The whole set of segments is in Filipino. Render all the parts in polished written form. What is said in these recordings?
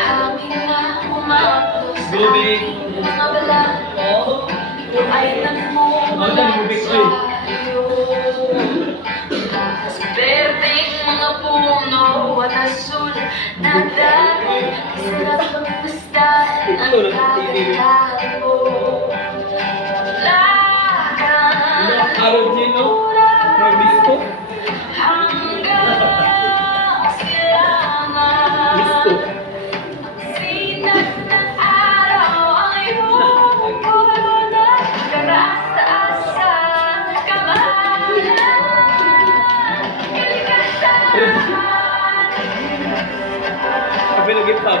Hangin na umapos sa Bubig. aking mga balat ay nagmumula sa'yo. Sa berdeng mga puno at asul na dagat, sarap magmasdan ang kagandahan mo. Wala kang Arod niyo, no? Disco? hanggang silangan. Disco. Sikat ng araw ang iyong corona, karasa-asa, kamahalan, kalikasan. Sabi lagi pa.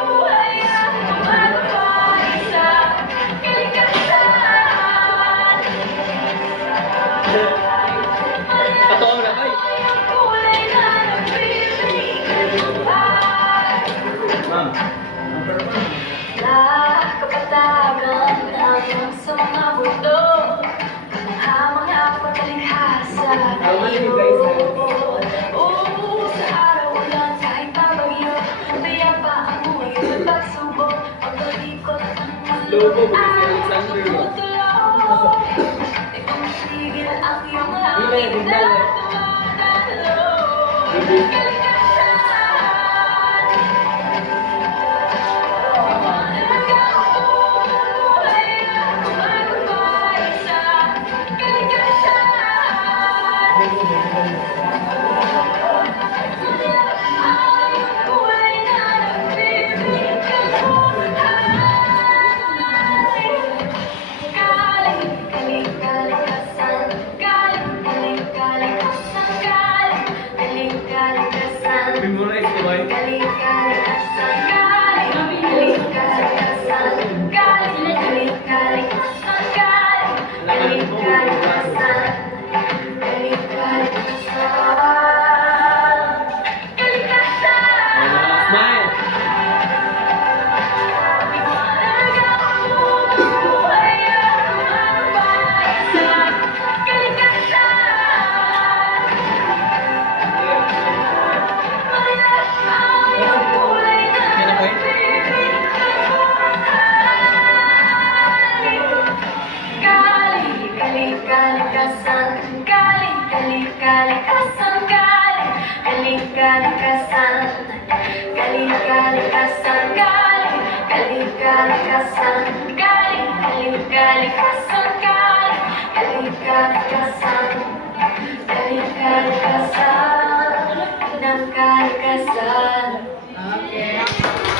Buhay ang magpaisa, kalikasan. Katawa na kay. Ang kulay na nagbibigay ng pag. Ma'am. Kapatagan hanggang sa mga buto, hamang napakalinghasa iyo. Sa araw ulan, kahit pabagyo, daya pa ang ngayon pagsubok, pagkalikot ng Lobo, mundo si Alexander. tumutulong. Di ko masigil ang iyong hangin na dumadalo. Kalikasan. Memorize ko ba? Smile! Kalikasan ng kalikasan. Okay.